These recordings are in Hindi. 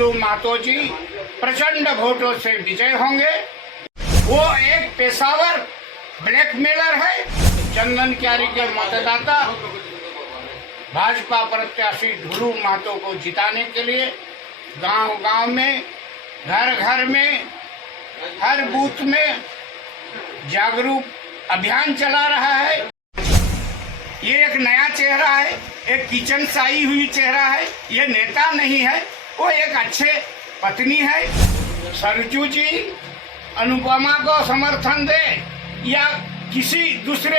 ढुल्लू महतो जी प्रचंड वोटों से विजय होंगे। वो एक पेशावर ब्लैकमेलर है। चंदन क्यारी के मतदाता भाजपा प्रत्याशी ढुल्लू महतो को जिताने के लिए गांव-गांव में, घर-घर में, हर बूथ में जागरूक अभियान चला रहा है। ये एक नया चेहरा है, एक किचन से आई हुई चेहरा है। ये नेता नहीं है, वो एक अच्छे पत्नी है। सरजू जी अनुपमा को समर्थन दे या किसी दूसरे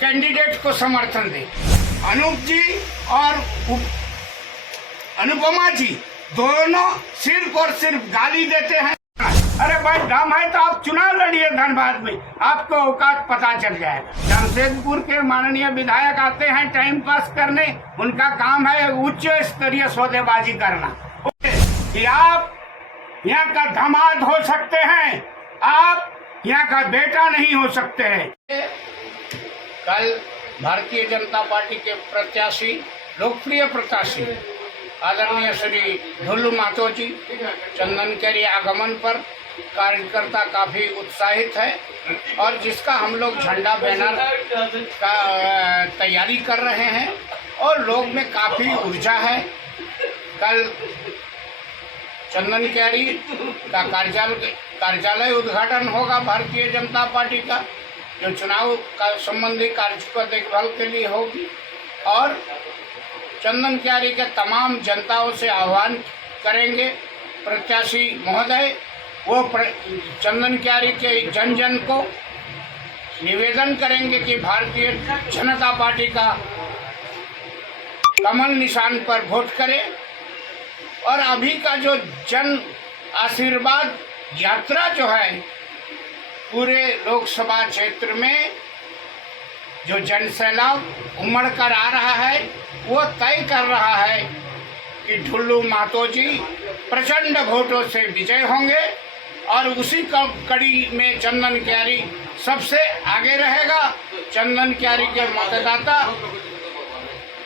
कैंडिडेट को समर्थन दे, अनूप जी और अनुपमा जी दोनों सिर्फ और सिर्फ गाली देते हैं। अरे भाई दम है तो आप चुनाव लड़िए धनबाद में, आपको औकात पता चल जाएगा। जमशेदपुर के माननीय विधायक आते हैं टाइम पास करने, उनका काम है उच्च स्तरीय सौदेबाजी करना कि आप यहाँ का दामाद हो सकते हैं, आप यहाँ का बेटा नहीं हो सकते हैं। कल भारतीय जनता पार्टी के प्रत्याशी, लोकप्रिय प्रत्याशी आदरणीय श्री ढुल्लू महतो जी चंदन क्यारी आगमन पर कार्यकर्ता काफी उत्साहित है और जिसका हम लोग झंडा बैनर का तैयारी कर रहे हैं और लोग में काफी ऊर्जा है। कल चंदन क्यारी का कार्यालय उद्घाटन होगा भारतीय जनता पार्टी का, जो चुनाव का संबंधी कार्य को देखभाल के लिए होगी। और चंदन क्यारी के तमाम जनताओं से आह्वान करेंगे प्रत्याशी महोदय, वो चंदन क्यारी के जन जन को निवेदन करेंगे कि भारतीय जनता पार्टी का कमल निशान पर वोट करें। और अभी का जो जन आशीर्वाद यात्रा जो है पूरे लोकसभा क्षेत्र में जो जनसैलाब उमड़ कर आ रहा है, वो तय कर रहा है कि ढुल्लू महतो जी प्रचंड वोटों से विजय होंगे और उसी कड़ी में चंदन क्यारी सबसे आगे रहेगा। चंदन क्यारी के मतदाता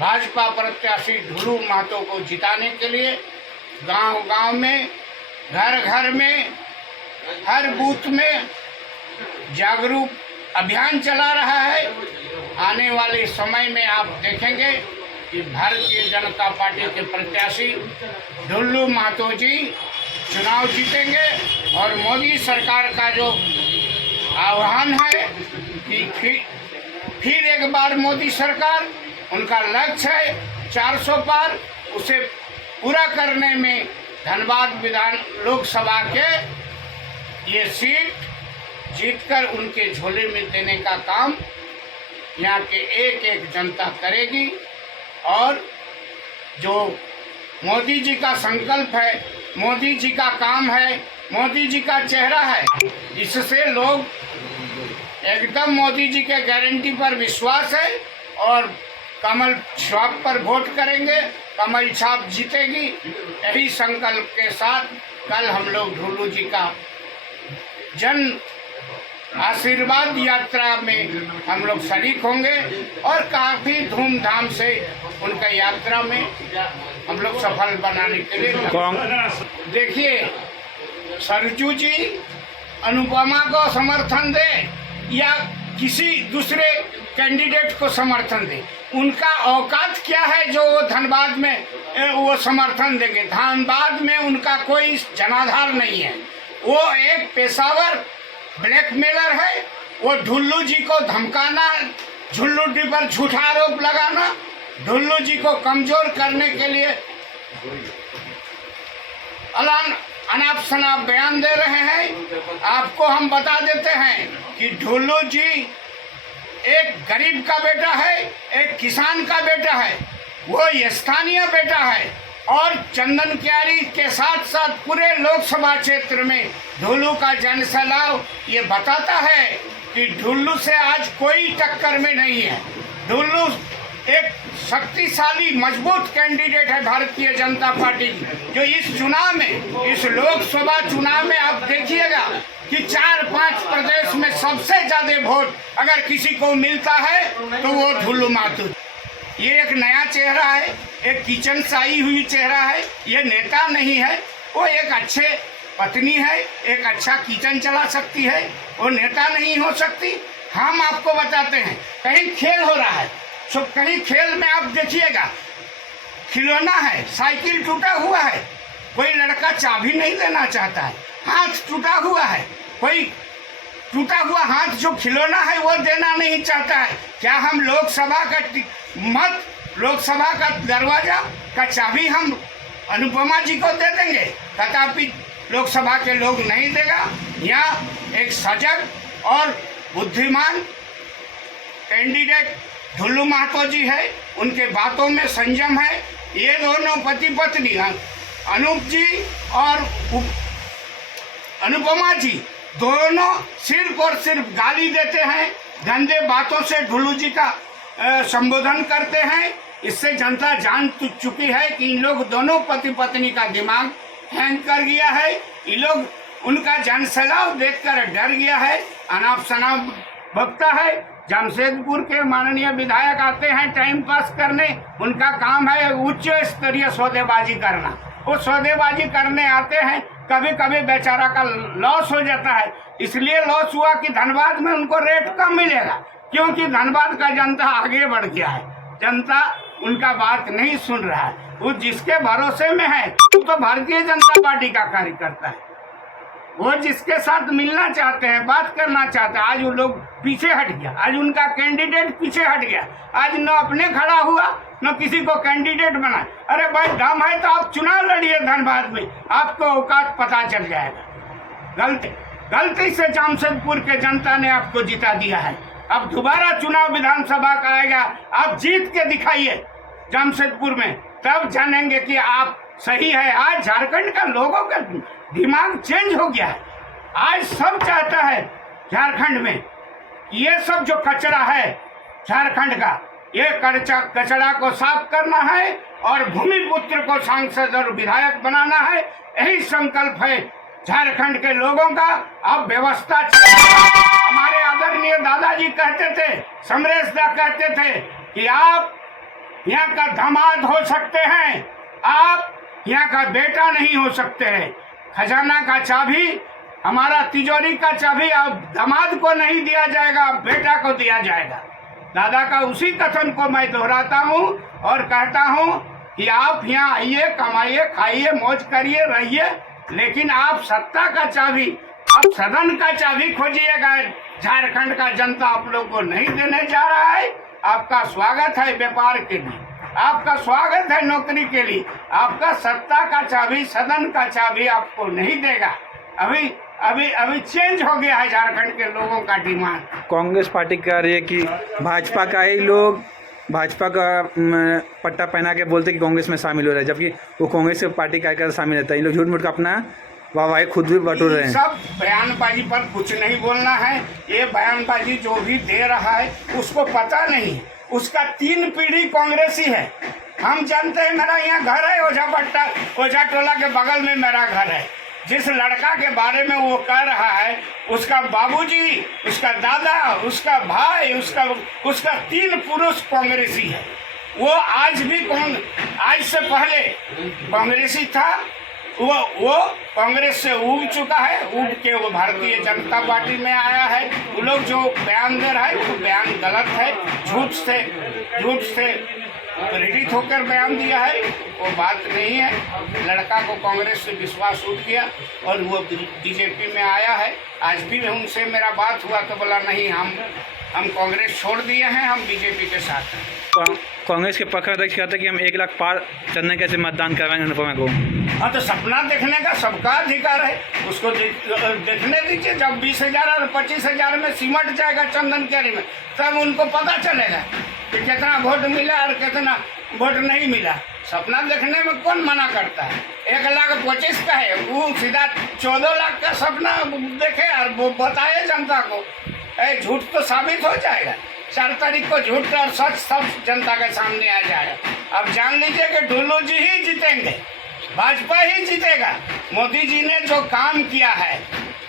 भाजपा प्रत्याशी ढुल्लू महतो को जिताने के लिए गांव-गांव में, घर-घर में, हर बूथ में जागरूक अभियान चला रहा है। आने वाले समय में आप देखेंगे कि भारतीय जनता पार्टी के प्रत्याशी ढुल्लू महतो जी चुनाव जीतेंगे और मोदी सरकार का जो आह्वान है कि फिर एक बार मोदी सरकार, उनका लक्ष्य है 400 पार, उसे पूरा करने में धनबाद विधान लोकसभा के ये सीट जीतकर उनके झोले में देने का काम यहाँ के एक एक जनता करेगी। और जो मोदी जी का संकल्प है, मोदी जी का काम है, मोदी जी का चेहरा है, इससे लोग एकदम मोदी जी के गारंटी पर विश्वास है और कमल छाप पर वोट करेंगे, कमल छाप जीतेगी। यही संकल्प के साथ कल हम लोग ढुल्लू जी का जन आशीर्वाद यात्रा में हम लोग शरीक होंगे और काफी धूमधाम से उनका यात्रा में हम लोग सफल बनाने के लिए देखिए, सरजू जी अनुपमा को समर्थन दे या किसी दूसरे कैंडिडेट को समर्थन दे, उनका औकात क्या है जो वो धनबाद में वो समर्थन देंगे। धनबाद में उनका कोई जनाधार नहीं है, वो एक पेशावर ब्लैकमेलर है। वो ढुल्लू जी को धमकाना, ढुल्लू जी पर झूठा आरोप लगाना, ढुल्लू जी को कमजोर करने के लिए अनाप शनाप बयान दे रहे हैं। आपको हम बता देते हैं कि ढुल्लू जी एक गरीब का बेटा है, एक किसान का बेटा है, वो स्थानीय बेटा है। और चंदन क्यारी के साथ साथ पूरे लोकसभा क्षेत्र में ढुल्लू का जनसैलाब ये बताता है कि ढुल्लू से आज कोई टक्कर में नहीं है। ढुल्लू एक शक्तिशाली मजबूत कैंडिडेट है भारतीय जनता पार्टी की, जो इस चुनाव में, इस लोकसभा चुनाव में आप देखिएगा कि 4-5 प्रदेश में सबसे ज्यादा वोट अगर किसी को मिलता है तो वो ढुल्लू महतो। ये एक नया चेहरा है, एक किचन से आई हुई चेहरा है। ये नेता नहीं है, वो एक अच्छे पत्नी है, एक अच्छा किचन चला सकती है, वो नेता नहीं हो सकती। हम आपको बताते हैं, कहीं खेल हो रहा है तो कहीं खेल में आप देखिएगा खिलौना है, साइकिल टूटा हुआ है, कोई लड़का चाबी नहीं लेना चाहता है, हाथ टूटा हुआ है, कोई टूटा हुआ हाथ जो खिलौना है वो देना नहीं चाहता है। क्या हम लोकसभा का लोकसभा का दरवाजा का चाबी हम अनुपमा जी को दे देंगे? तथापि लोकसभा के लोग नहीं देगा। यहाँ एक सजग और बुद्धिमान कैंडिडेट ढुल्लू महतो जी है, उनके बातों में संयम है। ये दोनों पति पत्नी अनूप जी और अनुपमा जी दोनों सिर्फ और सिर्फ गाली देते हैं, गंदे बातों से ढुल्लू जी का संबोधन करते हैं। इससे जनता जान चुकी है कि इन लोग दोनों पति पत्नी का दिमाग हैंग कर गया है। ये लोग उनका जनसैलाब देखकर डर गया है, अनाप शनाप बकता है। जमशेदपुर के माननीय विधायक आते हैं टाइम पास करने, उनका काम है उच्च स्तरीय सौदेबाजी करना। वो सौदेबाजी करने आते हैं, कभी कभी बेचारा का लॉस हो जाता है। इसलिए लॉस हुआ कि धनबाद में उनको रेट कम मिलेगा, क्योंकि धनबाद का जनता आगे बढ़ गया है। जनता उनका बात नहीं सुन रहा है। वो जिसके भरोसे में है वो तो भारतीय जनता पार्टी का कार्यकर्ता है। वो जिसके साथ मिलना चाहते हैं, बात करना चाहते हैं, आज वो लोग पीछे हट गया। आज उनका कैंडिडेट पीछे हट गया। आज न अपने खड़ा हुआ न किसी को कैंडिडेट बना। अरे भाई दम है तो आप चुनाव लड़िए धनबाद में, आपको औकात पता चल जाएगा। गलती से जमशेदपुर के जनता ने आपको जिता दिया है। अब दोबारा चुनाव विधानसभा का आएगा, आप जीत के दिखाइए जमशेदपुर में, तब जानेंगे कि आप सही है। आज झारखंड का लोगों का दिमाग चेंज हो गया है। आज सब चाहता है झारखंड में ये सब जो कचरा है झारखंड का, ये कचरा को साफ करना है और भूमिपुत्र को सांसद और विधायक बनाना है। यही संकल्प है झारखंड के लोगों का। अब व्यवस्था हमारे आदरणीय दादाजी कहते थे, समरेश दा कहते थे कि आप यहाँ का दामाद हो सकते हैं, आप यहाँ का बेटा नहीं हो सकते हैं। खजाना का चाबी, हमारा तिजोरी का चाबी अब दामाद को नहीं दिया जाएगा, बेटा को दिया जाएगा। दादा का उसी कथन को मैं दोहराता हूँ और कहता हूँ कि आप यहाँ आइए, कमाइए, खाइए, मौज करिए, रहिए, लेकिन आप सत्ता का चाबी, आप सदन का चाबी खोजिएगा। झारखंड का जनता आप लोग को नहीं देने जा रहा है। आपका स्वागत है व्यापार के लिए, आपका स्वागत है नौकरी के लिए, आपका सत्ता का चाबी, सदन का चाबी आपको नहीं देगा। अभी अभी अभी चेंज हो गया है झारखंड के लोगों का डिमांड। कांग्रेस पार्टी कह रही है कि भाजपा का ही लोग भाजपा का पट्टा पहना के बोलते कि कांग्रेस में शामिल हो रहा है, जबकि वो कांग्रेस के पार्टी कार्यकर्ता शामिल रहता है। इन लोग झूठ मूठ का अपना वाहवाही खुद भी बटोर रहे हैं। सब बयानबाजी पर कुछ नहीं बोलना है। ये बयानबाजी जो भी दे रहा है उसको पता नहीं, उसका 3 पीढ़ी कांग्रेसी है। हम जानते हैं, मेरा यहाँ घर है ओझा टोला के बगल में मेरा घर है। जिस लड़का के बारे में वो कह रहा है, उसका बाबूजी, उसका दादा, उसका भाई, उसका 3 पुरुष कांग्रेसी है। वो आज भी आज से पहले कांग्रेसी था, वो कांग्रेस से उब चुका है, उब के वो भारतीय जनता पार्टी में आया है। वो लोग जो बयान दे रहा है वो बयान गलत है, झूठ से प्रेरित होकर बयान दिया है, वो बात नहीं है। लड़का को कांग्रेस से विश्वास उठ गया और वो बीजेपी में आया है। आज भी उनसे मेरा बात हुआ तो बोला नहीं, हम कांग्रेस छोड़ दिए हैं, हम बीजेपी के साथ हैं। कांग्रेस के पक्ष अध्यक्ष कहते हैं कि हम 1 लाख पार चलने कैसे मतदान करवाएंगे अनुपमा को। हाँ, तो सपना देखने का सबका अधिकार है, उसको देखने दीजिए। जब 20,000 और 25,000 में सिमट जाएगा चंदन कैरी में, तब उनको पता चलेगा कि कितना वोट मिला और कितना वोट नहीं मिला। सपना देखने में कौन मना करता है? 1,25,000 का है, वो सीधा 14 लाख का सपना देखे और वो बताए जनता को। झूठ तो साबित हो जाएगा। 4 तारीख को झूठ और सच सब जनता के सामने आ जाएगा। अब जान लीजिए कि ढुल्लू जी ही जीतेंगे, भाजपा ही जीतेगा। मोदी जी ने जो काम किया है,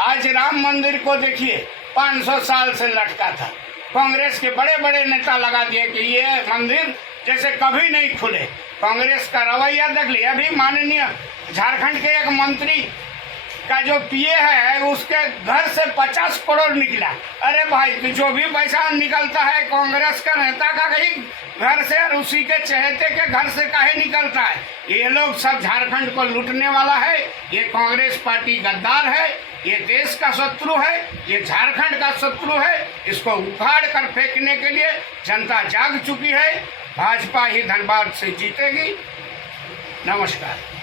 आज राम मंदिर को देखिए 500 साल से लटका था। कांग्रेस के बड़े बड़े नेता लगा दिए कि ये मंदिर जैसे कभी नहीं खुले। कांग्रेस का रवैया देख लिया। अभी माननीय झारखंड के एक मंत्री का जो पीए है उसके घर से 50 करोड़ निकला। अरे भाई, तो जो भी पैसा निकलता है कांग्रेस का नेता का कहीं घर से और उसी के चहेते के घर से काहे निकलता है। ये लोग सब झारखंड को लूटने वाला है। ये कांग्रेस पार्टी गद्दार है, ये देश का शत्रु है, ये झारखंड का शत्रु है। इसको उखाड़ कर फेंकने के लिए जनता जाग चुकी है। भाजपा ही धनबाद से जीतेगी। नमस्कार।